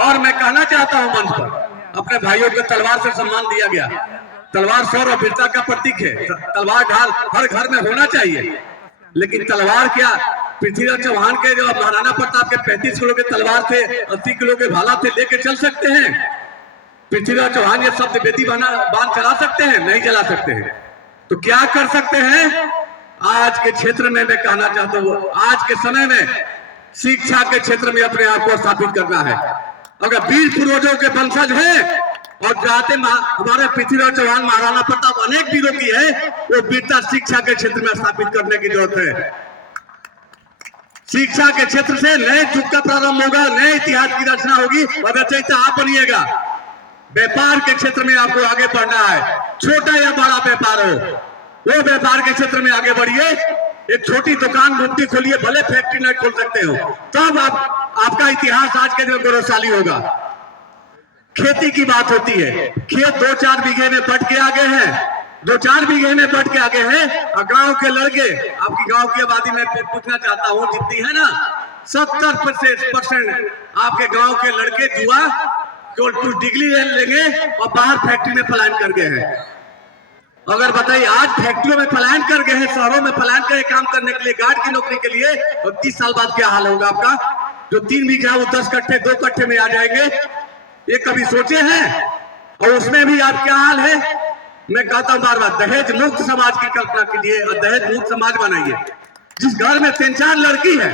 और मैं कहना चाहता हूं मंच पर अपने भाइयों को तलवार से सम्मान दिया गया। तलवार शौर्य और वीरता का प्रतीक है। तलवार ढाल हर घर में होना चाहिए, लेकिन तलवार क्या पृथ्वीराज चौहान के जो महाराणा प्रताप के 35 किलो के तलवार थे, 80 किलो के भाला थे, लेके चल सकते हैं? पृथ्वीराज चौहान ये शब्द बेटी बांध चला सकते हैं? नहीं चला सकते हैं। तो क्या कर सकते हैं? आज के क्षेत्र में मैं कहना चाहता हूँ, आज के समय में शिक्षा के क्षेत्र में अपने आप को स्थापित करना है। अगर वीर पूर्वजों के वंशज हैं और चाहते हमारे पृथ्वीराज चौहान महाराणा प्रताप अनेक वीरों की है, वो वीरता शिक्षा के क्षेत्र में स्थापित करने की जरूरत है। शिक्षा के क्षेत्र से नए युग का प्रारंभ होगा, नए इतिहास की रचना होगी और रचयिता आप बनिएगा। व्यापार के क्षेत्र में आपको आगे बढ़ना है, छोटा या बड़ा व्यापार हो, वो व्यापार के क्षेत्र में आगे बढ़िए। एक छोटी दुकान बुट्टी खोलिए, भले फैक्ट्री नहीं खोल सकते हो, तब आपका इतिहास आज के दिन गौरवशाली होगा। खेती की बात होती है, खेत 2-4 बीघे में बट के आगे है, 2-4 बीघे में बट के आगे है। और गांव के लड़के, आपकी गांव की आबादी में पूछना चाहता हूं जितनी है ना, 70% आपके गांव के लड़के जुआ को डिग्री लेंगे और बाहर फैक्ट्री में पलायन कर गए हैं। अगर बताइए आज फैक्ट्रियों में पलायन कर गए हैं, शहरों में पलायन कर काम करने के लिए, गार्ड की नौकरी के लिए, और 30 साल बाद क्या हाल होगा आपका? जो 3 बीघा वो 10 कट्ठे 2 कट्ठे में आ जाएंगे। ये कभी सोचे हैं? और उसमें भी आप क्या हाल है? मैं कहता हूं बार बार, दहेज मुक्त समाज की कल्पना कीजिए और दहेज मुक्त समाज बनाइए। जिस घर में 3-4 लड़की है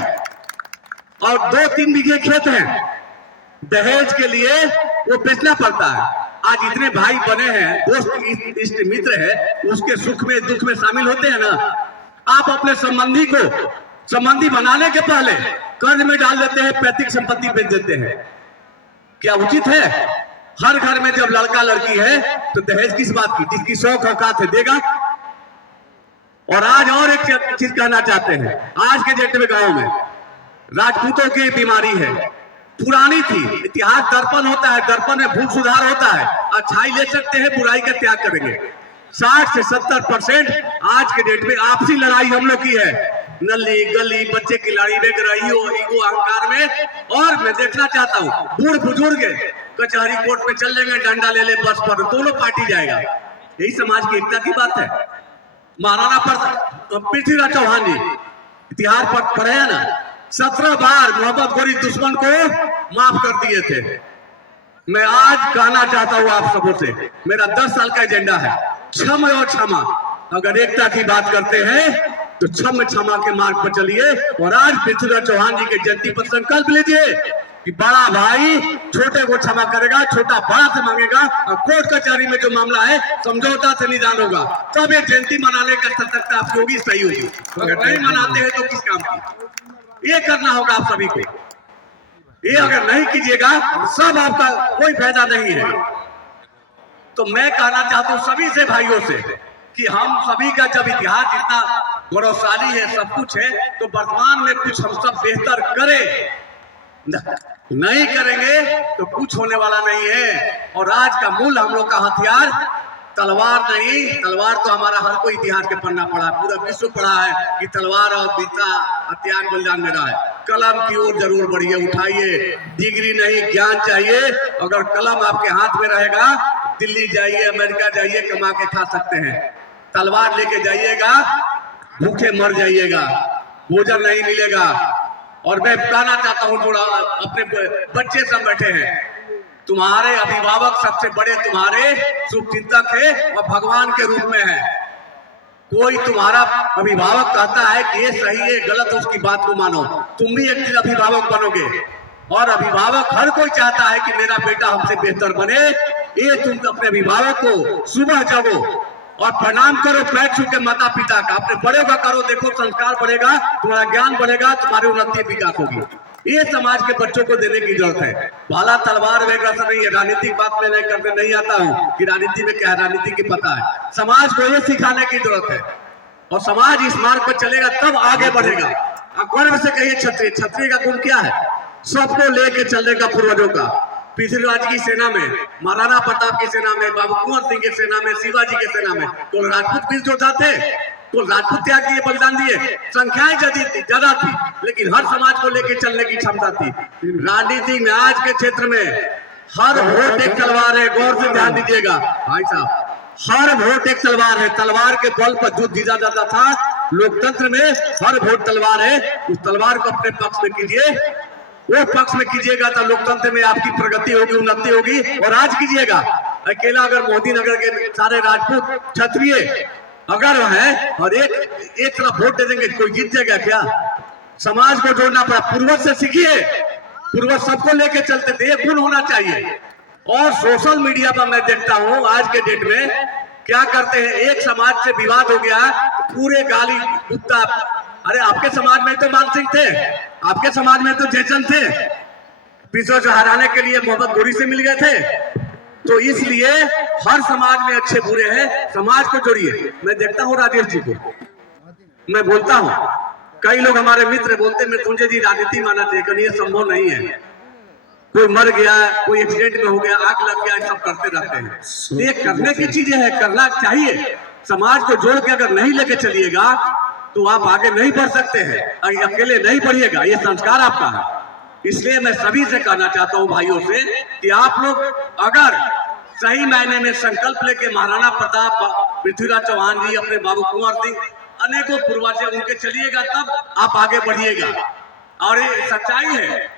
और 2-3 बीघे खेत हैं, दहेज के लिए वो बेचना पड़ता है। आज इतने भाई बने हैं, दोस्त इष्ट मित्र है, उसके सुख में दुख में शामिल होते हैं ना। आप अपने संबंधी बनाने के पहले कर्ज में डाल देते हैं, पैतृक संपत्ति बेच देते हैं। क्या उचित है? हर घर में जब लड़का लड़की है तो दहेज किस बात की? जिसकी शौक औकात है देगा। और आज और एक चीज कहना चाहते हैं, आज के डेट में गांव में राजपूतों की बीमारी है, पुरानी थी। इतिहास दर्पण होता है, दर्पण में भूल सुधार होता है। अच्छाई ले सकते हैं, बुराई का त्याग करेंगे। 60 से 70% आज के डेट में आपसी लड़ाई हम लोग की है। नली गली बच्चे की लड़ाई में ईगो अहंकार में। और मैं देखना चाहता हूँ बूढ़ बुजुर्ग कचहरी कोर्ट में चल लेंगे, डंडा ले ले बस पर, दोनों पार्टी जाएगा। यही समाज की एकता की बात है। महाराणा पृथ्वीराज चौहान जी इतिहास पर पढ़े है ना, 17 बार मोहम्मद गोरी दुश्मन को माफ कर दिए थे। मैं आज कहना चाहता हूं आप सबों से, मेरा 10 साल का एजेंडा है, क्षमा और क्षमा। अगर एकता की बात करते हैं तो क्षमा के मार्ग पर चलिए। और आज पृथ्वीराज चौहान जी के जयंती पर संकल्प लीजिए कि बड़ा भाई छोटे को क्षमा करेगा, छोटा बड़ा से मांगेगा, और कोर्ट कचहरी में जो मामला है समझौता से निदान होगा। तब ये जयंती मनाने का सतर्कता आपकी होगी, सही होगी। अगर नहीं मनाते हैं तो किस काम की? ये करना होगा आप सभी को। ये अगर नहीं कीजिएगा सब आपका कोई फायदा नहीं है। तो मैं कहना चाहता हूं सभी से भाइयों से कि हम सभी का जब इतिहास इतना गौरवशाली है, सब कुछ है, तो वर्तमान में कुछ हम सब बेहतर करें। नहीं करेंगे तो कुछ होने वाला नहीं है। और आज का मूल हम लोग का हथियार तलवार नहीं, तलवार तो हमारा हर कोई इतिहास के पढ़ना पड़ा, पूरा विश्व पढ़ा है कि तलवार और वीरता हथियार बलिदान में रहा है। कलम की ओर जरूर बढ़िए, उठाइए। डिग्री नहीं ज्ञान चाहिए। अगर कलम आपके हाथ में रहेगा, दिल्ली जाइए, अमेरिका जाइए, कमा के खा सकते हैं। तलवार लेके जाइएगा, भूखे मर जाइएगा, भोजन नहीं मिलेगा। और मैं कहना चाहता हूँ, थोड़ा अपने बच्चे सब बैठे हैं, तुम्हारे अभिभावक सबसे बड़े तुम्हारे शुभचिंतक है और भगवान के रूप में है। कोई तुम्हारा अभिभावक कहता है कि ये सही है गलत, उसकी बात को मानो। तुम भी एक दिन अभिभावक बनोगे। और अभिभावक हर कोई चाहता है कि मेरा बेटा हमसे बेहतर बने। ये तुम अपने अभिभावक को सुबह जगो और प्रणाम करो, पैर छू के माता पिता का। अपने बड़े का करो, देखो संस्कार बढ़ेगा, तुम्हारा ज्ञान बढ़ेगा, तुम्हारी उन्नति विकास होगी। ये समाज के बच्चों को देने की जरूरत है। भाला तलवार वगैरह से नहीं है। राजनीतिक बात में नहीं करने नहीं आता हूँ कि राजनीति में क्या है, राजनीति की पता है। समाज को ये सिखाने की जरूरत है। और समाज इस मार्ग पर चलेगा तब आगे बढ़ेगा। गर्व से कहिए क्षत्रिय, क्षत्रिय का गुण क्या है? सबको लेके चलने का, पूर्वजों का। पृथ्वीराज की सेना में, महाराणा प्रताप की सेना में, बाबू कुंवर सिंह की सेना में, शिवाजी की सेना में तो राजपूत वीर योद्धा थे। तो राजपूत त्याग दिए, बलिदान दिए, संख्याएं ज्यादा थी, लेकिन हर समाज को लेकर चलने की क्षमता थी। राजनीति में आज के क्षेत्र में हर वोट एक तलवार है। गौर से ध्यान दीजिएगा भाई साहब, हर वोट एक तलवार है। तलवार के बल पर युद्ध जीता जाता था। लोकतंत्र में हर वोट तलवार है। उस तलवार को अपने पक्ष में कीजिए, वो पक्ष में कीजिएगा तो लोकतंत्र में आपकी प्रगति होगी, उन्नति होगी। और आज कीजिएगा अकेला, अगर मोदी नगर के सारे राजपूत क्षत्रिय अगर है और एक तरफ वोट दे देंगे, कोई जीत जाएगा क्या? समाज को जोड़ना पड़ा। पूर्वज से सीखिए, पूर्वज सबको लेके चलते थे, ये गुण होना चाहिए। और सोशल मीडिया पर मैं देखता हूं आज के डेट में क्या करते हैं, एक समाज से विवाद हो गया, पूरे गाली कुत्ता। अरे आपके समाज में तो मान सिंह थे, आपके समाज में तो जयचंद थे, पीछे से हराने के लिए मोहम्मद गोरी से मिल गए थे। तो इसलिए हर समाज में अच्छे बुरे हैं, समाज को जोड़िए। मैं देखता हूँ राजेश जी को, मैं बोलता हूँ, कई लोग हमारे मित्र बोलते हैं मृत्युंजय जी राजनीति माना चाहिए, लेकिन ये संभव नहीं है। कोई मर गया, कोई एक्सीडेंट में हो गया, आग लग गया, सब करते रहते हैं। ये करने की चीजें हैं, करना चाहिए। समाज को जोड़ के अगर नहीं लेके चलिएगा तो आप आगे नहीं बढ़ सकते हैं, अकेले नहीं बढ़िएगा। ये संस्कार आपका है। इसलिए मैं सभी से कहना चाहता हूं भाइयों से कि आप लोग अगर सही मायने में संकल्प लेके महाराणा प्रताप, पृथ्वीराज चौहान जी, अपने बाबू कुंवर सिंह, अनेकों पूर्वज उनके चलिएगा, तब आप आगे बढ़िएगा। और ये सच्चाई है।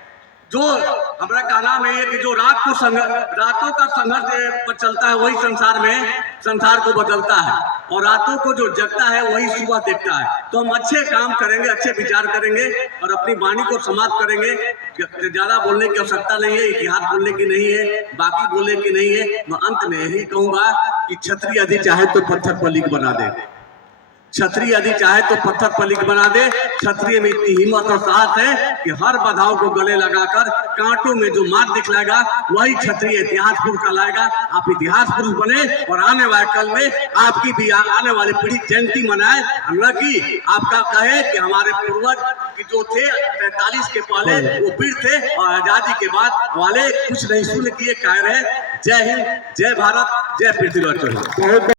जो हमारा कहना है कि जो रातों का संघर्ष पर चलता है, वही संसार को बदलता है। और रातों को जो जगता है वही सुबह देखता है। तो हम अच्छे काम करेंगे, अच्छे विचार करेंगे और अपनी वाणी को समाप्त करेंगे। ज्यादा बोलने की आवश्यकता नहीं है, इतिहास बोलने की नहीं है, बाकी बोलने की नहीं है। मैं अंत में यही कहूंगा कि क्षत्रिय यदि चाहे तो पत्थर पर लिख बना दे, क्षत्रिय यदि चाहे तो पत्थर पर लिख बना दे। क्षत्रिय में इतनी हिम्मत और साहस है कि हर बाधाओं को गले लगाकर कांटों में जो मार्ग दिखलाएगा वही क्षत्रिय इतिहास पुरुष कहलाएगा। आप इतिहास पुरुष बने और आने वाले कल में आपकी भी आने वाली पीढ़ी जयंती मनाए, न कि आपका कहे कि हमारे पूर्वज की जो थे 43 के पहले वो वीर थे और आजादी के बाद वाले कुछ नहीं सुन किए कह रहे। जय हिंद, जय भारत, जय पृथ्वीराज चौहान।